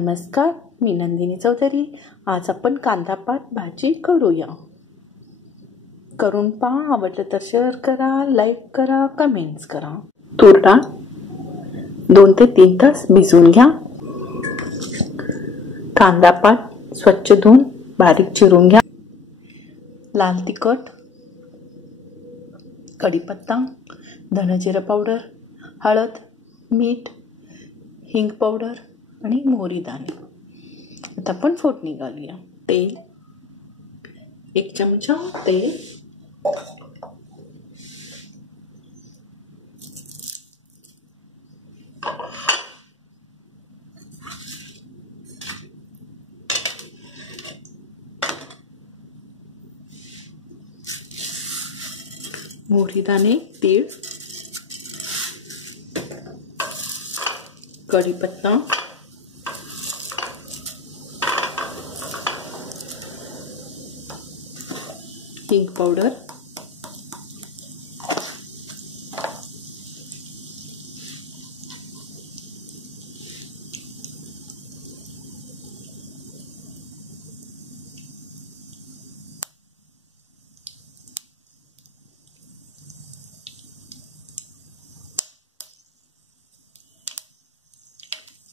नमस्कार मी नंदिनी चौधरी. आज आपण कांदापात भाजी करूया. करून पहा आवडलं तर शेअर करा लाईक करा कमेंट्स करा. तूर डाळ दोन ते तीन तास भिजवून घ्या. कांदापात स्वच्छ धुवून बारीक चिरून घ्या. लाल तिखट. कढीपत्ता. धनजिरा पावडर. हळद मीठ हिंग पावडर. आणि मोहरी दाणे आता आपण फोडणी घालूया तेल, एक चमचा तेल। मोहरी दाणे तीळ कढीपत्ता हिंग पावडर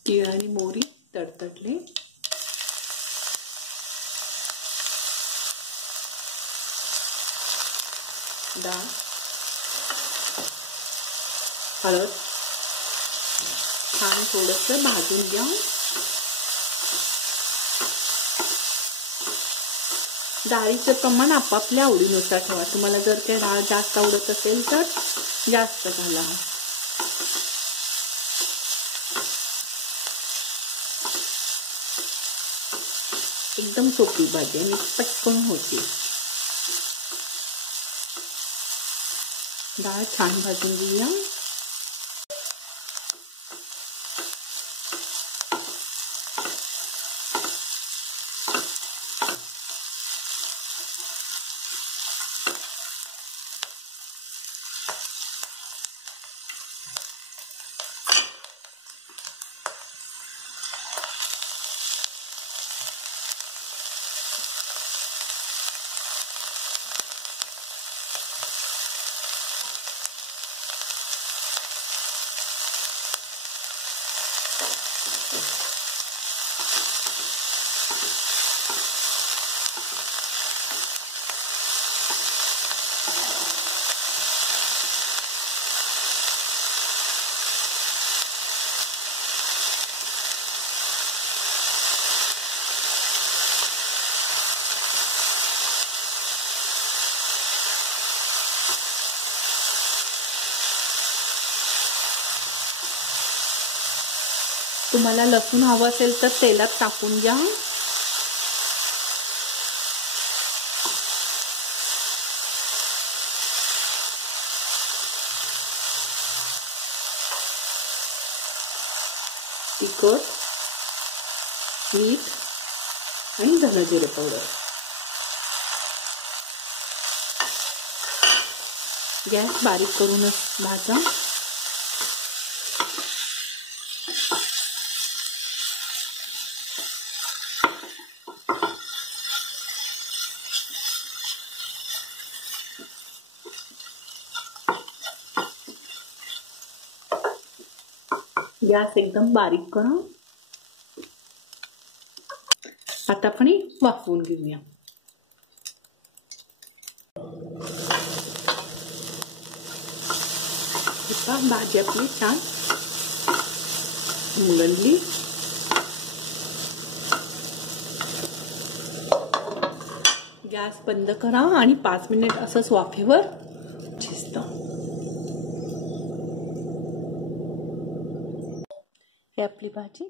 तीळ आणि मोहरी तडतडले डाळ हळद. छान थोडंसं भाजून घ्या. डाळीचं प्रमाण आपापल्या आवडीनुसार ठेवा. तुम्हाला जर काही डाळ जास्त आवडत असेल तर जास्त घाला. एकदम सोपी भाजी आणि पटकन होते. डाळ छान भाजून घेऊया. तुम्हाला लसूण हवं असेल तर तेलात टाकून घ्या. तिखट मीठ आणि धनजिरे पावडर. गॅस बारीक करूनच भाजा. गॅस एकदम बारीक करा आता आपण वाफवून घेऊया. भाजी आपली छान मुलंडली गॅस बंद करा आणि पाच मिनिट असंच वाफेवर हे आपली भाजी